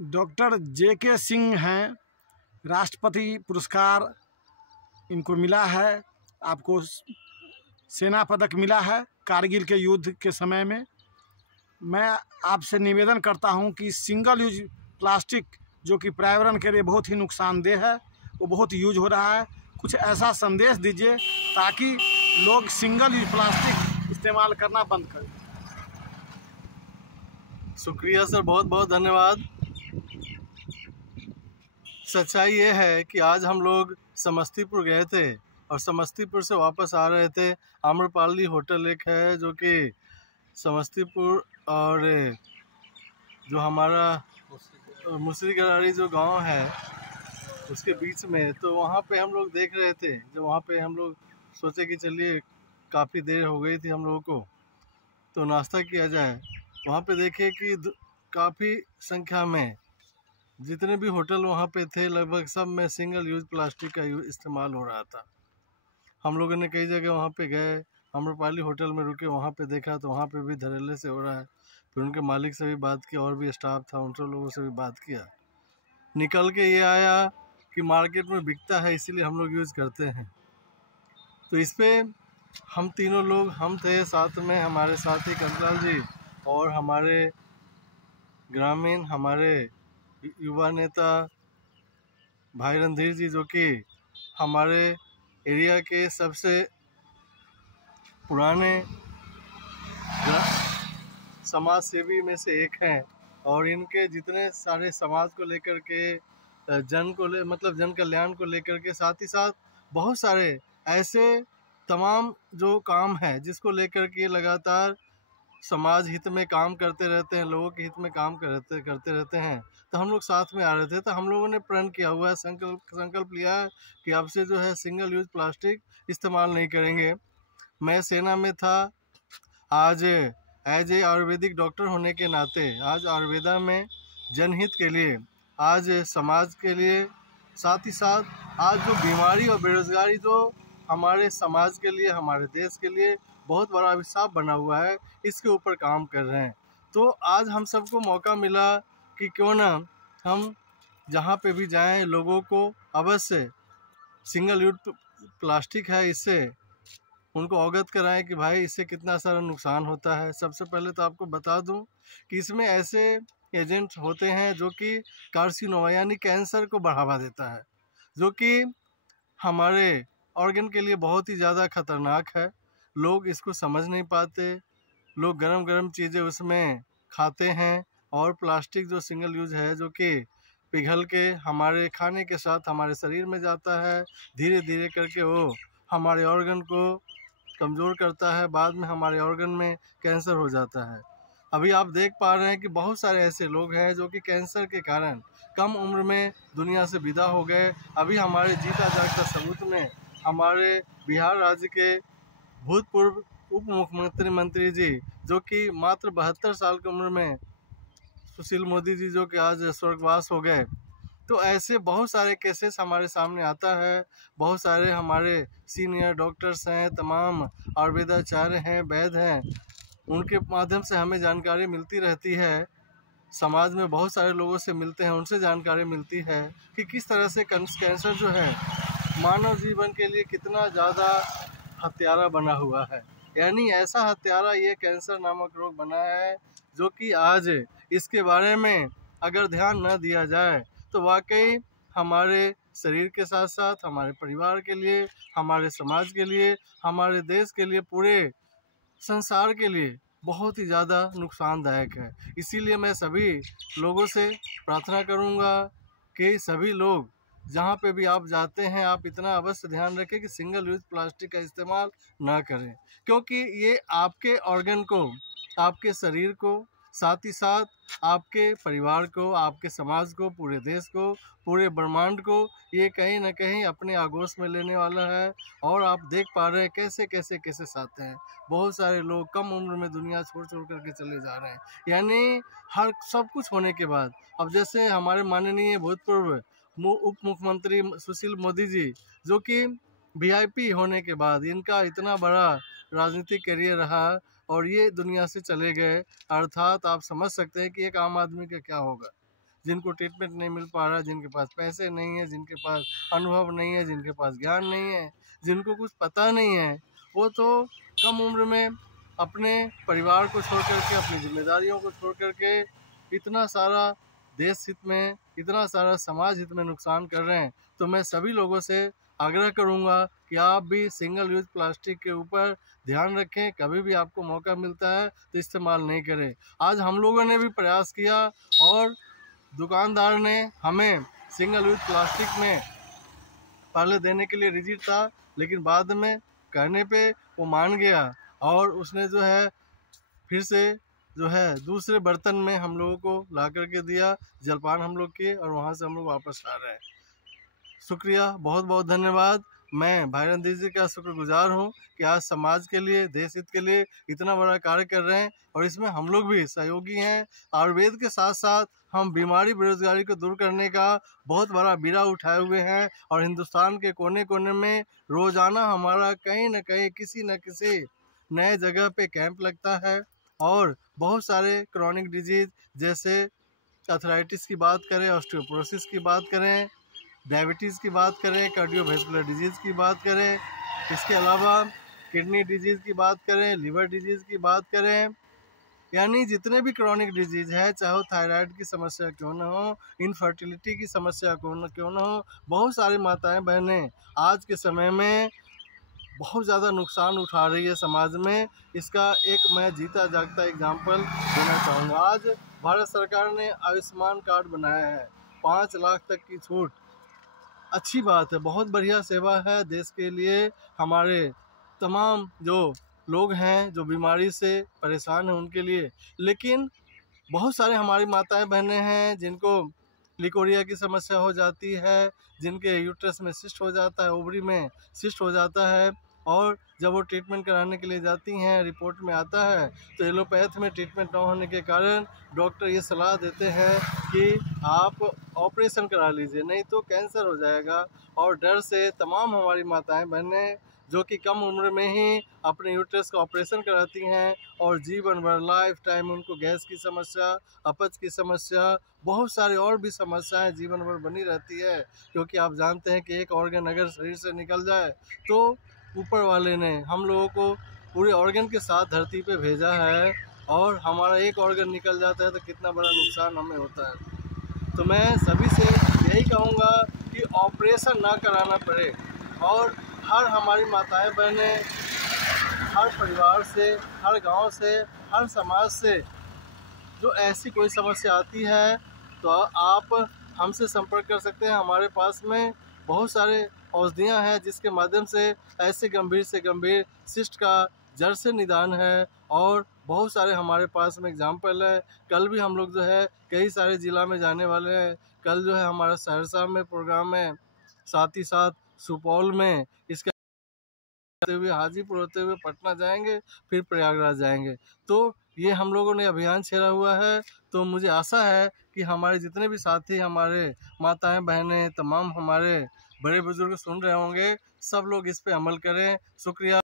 Doctor JK. Singh हैं, राष्ट्रपति पुरस्कार इनको मिला है। आपको सेना पदक मिला है कारगिल के युद्ध के समय में। मैं आपसे निवेदन करता हूं कि सिंगल यूज प्लास्टिक जो कि पर्यावरण के लिए बहुत ही नुकसानदेह है, वो बहुत यूज हो रहा है। कुछ ऐसा संदेश दीजिए ताकि लोग सिंगल यूज प्लास्टिक इस्तेमाल करना बंद करें। शुक्रिया सर, बहुत बहुत धन्यवाद। सच्चाई ये है कि आज हम लोग समस्तीपुर गए थे और समस्तीपुर से वापस आ रहे थे। आम्रपाली होटल एक है जो कि समस्तीपुर और जो हमारा मुसरी गरारी जो गांव है उसके बीच में, तो वहाँ पे हम लोग देख रहे थे। जब वहाँ पे हम लोग सोचे कि चलिए काफ़ी देर हो गई थी हम लोगों को, तो नाश्ता किया जाए। वहाँ पे देखे कि काफ़ी संख्या में जितने भी होटल वहाँ पे थे लगभग सब में सिंगल यूज प्लास्टिक का इस्तेमाल हो रहा था। हम लोगों ने कई जगह वहाँ पे गए, आम्रपाली होटल में रुके, वहाँ पे देखा तो वहाँ पे भी धड़ल्ले से हो रहा है। फिर उनके मालिक से भी बात की और भी स्टाफ था, उन सब लोगों से भी बात किया। निकल के ये आया कि मार्केट में बिकता है इसीलिए हम लोग यूज़ करते हैं। तो इस पर हम तीनों लोग हम थे, साथ में हमारे साथी कंतलाल जी और हमारे ग्रामीण हमारे युवा नेता भाई रणधीर जी, जो कि हमारे एरिया के सबसे पुराने समाज सेवी में से एक हैं और इनके जितने सारे समाज को लेकर के मतलब जन कल्याण को लेकर के, साथ ही साथ बहुत सारे ऐसे तमाम जो काम है जिसको लेकर के लगातार समाज हित में काम करते रहते हैं, लोगों के हित में काम करते रहते हैं। तो हम लोग साथ में आ रहे थे, तो हम लोगों ने प्रण किया हुआ है, संकल्प लिया है कि अब से जो है सिंगल यूज प्लास्टिक इस्तेमाल नहीं करेंगे। मैं सेना में था, आज एज ए आयुर्वेदिक डॉक्टर होने के नाते आज आयुर्वेदा में जनहित के लिए, आज समाज के लिए, साथ ही साथ आज जो बीमारी और बेरोजगारी जो हमारे समाज के लिए, हमारे देश के लिए बहुत बड़ा अभिशाप बना हुआ है, इसके ऊपर काम कर रहे हैं। तो आज हम सबको मौका मिला कि क्यों ना हम जहाँ पे भी जाएं लोगों को अवश्य सिंगल यूज प्लास्टिक है इससे उनको अवगत कराएं कि भाई इससे कितना सारा नुकसान होता है। सबसे पहले तो आपको बता दूं कि इसमें ऐसे एजेंट होते हैं जो कि कार्सिनोमा यानी कैंसर को बढ़ावा देता है, जो कि हमारे ऑर्गन के लिए बहुत ही ज़्यादा खतरनाक है। लोग इसको समझ नहीं पाते, लोग गरम गरम चीज़ें उसमें खाते हैं और प्लास्टिक जो सिंगल यूज है जो कि पिघल के हमारे खाने के साथ हमारे शरीर में जाता है, धीरे धीरे करके वो हमारे ऑर्गन को कमज़ोर करता है, बाद में हमारे ऑर्गन में कैंसर हो जाता है। अभी आप देख पा रहे हैं कि बहुत सारे ऐसे लोग हैं जो कि कैंसर के कारण कम उम्र में दुनिया से विदा हो गए। अभी हमारे जीता जागता सबूत में हमारे बिहार राज्य के भूतपूर्व उप मुख्यमंत्री जी जो कि मात्र 72 साल की उम्र में, सुशील मोदी जी जो कि आज स्वर्गवास हो गए। तो ऐसे बहुत सारे केसेस हमारे सामने आता है। बहुत सारे हमारे सीनियर डॉक्टर्स हैं, तमाम आयुर्वेदाचार्य हैं, वैद्य हैं, उनके माध्यम से हमें जानकारी मिलती रहती है। समाज में बहुत सारे लोगों से मिलते हैं, उनसे जानकारी मिलती है कि किस तरह से कैंसर जो है मानव जीवन के लिए कितना ज़्यादा हत्यारा बना हुआ है। यानी ऐसा हत्यारा ये कैंसर नामक रोग बना है जो कि आज इसके बारे में अगर ध्यान न दिया जाए तो वाकई हमारे शरीर के साथ साथ हमारे परिवार के लिए, हमारे समाज के लिए, हमारे देश के लिए, पूरे संसार के लिए बहुत ही ज़्यादा नुकसानदायक है। इसीलिए मैं सभी लोगों से प्रार्थना करूंगा कि सभी लोग जहाँ पे भी आप जाते हैं आप इतना अवश्य ध्यान रखें कि सिंगल यूज प्लास्टिक का इस्तेमाल ना करें, क्योंकि ये आपके ऑर्गन को, आपके शरीर को, साथ ही साथ आपके परिवार को, आपके समाज को, पूरे देश को, पूरे ब्रह्मांड को ये कहीं ना कहीं अपने आगोश में लेने वाला है। और आप देख पा रहे हैं कैसे कैसे केसेस आते हैं। बहुत सारे लोग कम उम्र में दुनिया छोड़ करके चले जा रहे हैं, यानी हर सब कुछ होने के बाद। अब जैसे हमारे माननीय भूतपूर्व उप मुख्यमंत्री सुशील मोदी जी जो कि वीआईपी होने के बाद इनका इतना बड़ा राजनीतिक करियर रहा और ये दुनिया से चले गए, अर्थात आप समझ सकते हैं कि एक आम आदमी का क्या होगा। जिनको ट्रीटमेंट नहीं मिल पा रहा, जिनके पास पैसे नहीं है, जिनके पास अनुभव नहीं है, जिनके पास ज्ञान नहीं है, जिनको कुछ पता नहीं है, वो तो कम उम्र में अपने परिवार को छोड़ करके, अपनी जिम्मेदारियों को छोड़ करके इतना सारा देश हित में, इतना सारा समाज हित में नुकसान कर रहे हैं। तो मैं सभी लोगों से आग्रह करूंगा कि आप भी सिंगल यूज प्लास्टिक के ऊपर ध्यान रखें। कभी भी आपको मौका मिलता है तो इस्तेमाल नहीं करें। आज हम लोगों ने भी प्रयास किया और दुकानदार ने हमें सिंगल यूज प्लास्टिक में पहले देने के लिए रिजिड था, लेकिन बाद में कहने पे वो मान गया और उसने जो है फिर से जो है दूसरे बर्तन में हम लोगों को ला करके दिया। जलपान हम लोग किए और वहाँ से हम लोग वापस आ रहे हैं। शुक्रिया, बहुत बहुत धन्यवाद। मैं भाई रणधीर जी का शुक्रगुजार हूँ कि आज समाज के लिए, देश हित के लिए इतना बड़ा कार्य कर रहे हैं और इसमें हम लोग भी सहयोगी हैं। आयुर्वेद के साथ साथ हम बीमारी, बेरोजगारी को दूर करने का बहुत बड़ा बीड़ा उठाए हुए हैं और हिंदुस्तान के कोने कोने में रोज़ाना हमारा कहीं न कहीं किसी न किसी नए जगह पे कैंप लगता है और बहुत सारे क्रॉनिक डिजीज जैसे अर्थराइटिस की बात करें, ऑस्टियोपोरोसिस की बात करें, डायबिटीज़ की बात करें, कार्डियोवैस्कुलर डिजीज़ की बात करें, इसके अलावा किडनी डिजीज़ की बात करें, लिवर डिजीज़ की बात करें, यानी जितने भी क्रॉनिक डिजीज़ है, चाहे वो थायराइड की समस्या क्यों ना हो, इनफर्टिलिटी की समस्या क्यों ना हो, बहुत सारी माताएं बहनें आज के समय में बहुत ज़्यादा नुकसान उठा रही है समाज में। इसका एक मैं जीता जागता एग्जाम्पल देना चाहूँगा। आज भारत सरकार ने आयुष्मान कार्ड बनाया है, 5 लाख तक की छूट। अच्छी बात है, बहुत बढ़िया सेवा है देश के लिए। हमारे तमाम जो लोग हैं जो बीमारी से परेशान हैं उनके लिए, लेकिन बहुत सारे हमारी माताएं बहनें हैं जिनको लिकोरिया की समस्या हो जाती है, जिनके यूट्रस में सिस्ट हो जाता है, ओवरी में सिस्ट हो जाता है और जब वो ट्रीटमेंट कराने के लिए जाती हैं, रिपोर्ट में आता है तो एलोपैथ में ट्रीटमेंट न होने के कारण डॉक्टर ये सलाह देते हैं कि आप ऑपरेशन करा लीजिए, नहीं तो कैंसर हो जाएगा। और डर से तमाम हमारी माताएं बहनें जो कि कम उम्र में ही अपने यूट्रस का ऑपरेशन कराती हैं और जीवन भर लाइफ टाइम उनको गैस की समस्या, अपच की समस्या, बहुत सारी और भी समस्याएं जीवन भर बनी रहती है। क्योंकि आप जानते हैं कि एक ऑर्गन अगर शरीर से निकल जाए तो ऊपर वाले ने हम लोगों को पूरे ऑर्गन के साथ धरती पे भेजा है और हमारा एक ऑर्गन निकल जाता है तो कितना बड़ा नुकसान हमें होता है। तो मैं सभी से यही कहूँगा कि ऑपरेशन ना कराना पड़े और हर हमारी माताएं बहनें, हर परिवार से, हर गांव से, हर समाज से जो ऐसी कोई समस्या आती है तो आप हमसे संपर्क कर सकते हैं। हमारे पास में बहुत सारे औषधियाँ हैं जिसके माध्यम से ऐसे गंभीर से गंभीर सिस्ट का जड़ से निदान है और बहुत सारे हमारे पास में एग्जाम्पल है। कल भी हम लोग जो है कई सारे ज़िला में जाने वाले हैं। कल जो है हमारा सहरसा में प्रोग्राम है, साथ ही साथ सुपौल में, इसके होते हुए हाजीपुर होते हुए पटना जाएंगे, फिर प्रयागराज जाएंगे। तो ये हम लोगों ने अभियान छेड़ा हुआ है। तो मुझे आशा है कि हमारे जितने भी साथी, हमारे माताएं बहनें, तमाम हमारे बड़े बुजुर्ग सुन रहे होंगे, सब लोग इस पे अमल करें। शुक्रिया।